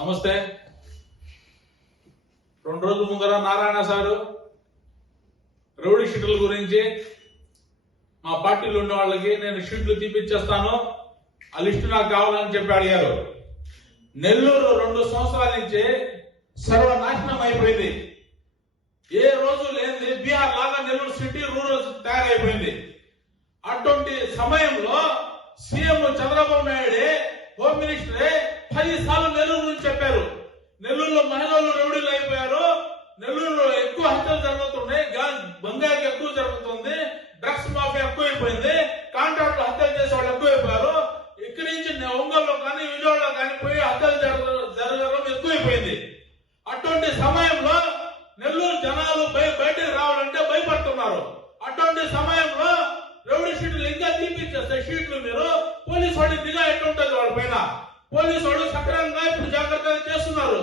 నమస్తే. 2 రోజుల ముందర నారాయణ సారు రౌడీ షీట్ల గురించి మా పార్టీలో ఉన్న వాళ్ళకి నేను షీట్లు తీపిచ్చేస్తాను, ఆ లిస్టు నాకు కావాలని చెప్పి అడిగారు. నెల్లూరు 2 సంవత్సరాల నుంచి సర్వనాశనం అయిపోయింది. ఏ రోజు లేని బీహార్ లాగా నెల్లూరు సిటీ రూరల్ తయారైపోయింది. అటువంటి సమయంలో సీఎం చంద్రబాబు నాయుడే, హోమ్ మినిస్టరే 10 సార్లు నెల్లూరు గురించి చెప్పారు. నెల్లూరులో మహిళలు రౌడీలు అయిపోయారు, నెల్లూరులో ఎక్కువ హత్యలు జరుగుతున్నాయి, బంగాకి ఎక్కువ జరుగుతుంది, డ్రగ్స్ మాఫియా ఎక్కువైపోయింది, కాంట్రాక్టులు హత్యలు చేసే వాళ్ళు ఎక్కువైపోయారు. ఇక్కడి నుంచి ఒంగోలులో కానీ విజయవాడలో కానీ పోయి హత్యలు జరగడం ఎక్కువైపోయింది. అటువంటి సమయంలో నెల్లూరు జనాలు బయటకు రావాలంటే భయపడుతున్నారు. అటువంటి సమయంలో రౌడీ షీట్లు ఇంకా తీపిచ్చేస్తే షీట్లు మీరు పోలీసు వాడి నిఘా ఎట్లుంటుంది వాళ్ళ పైన. పోలీసు వాళ్ళు సక్రమంగా ఇప్పుడు జాగ్రత్తగా చేస్తున్నారు.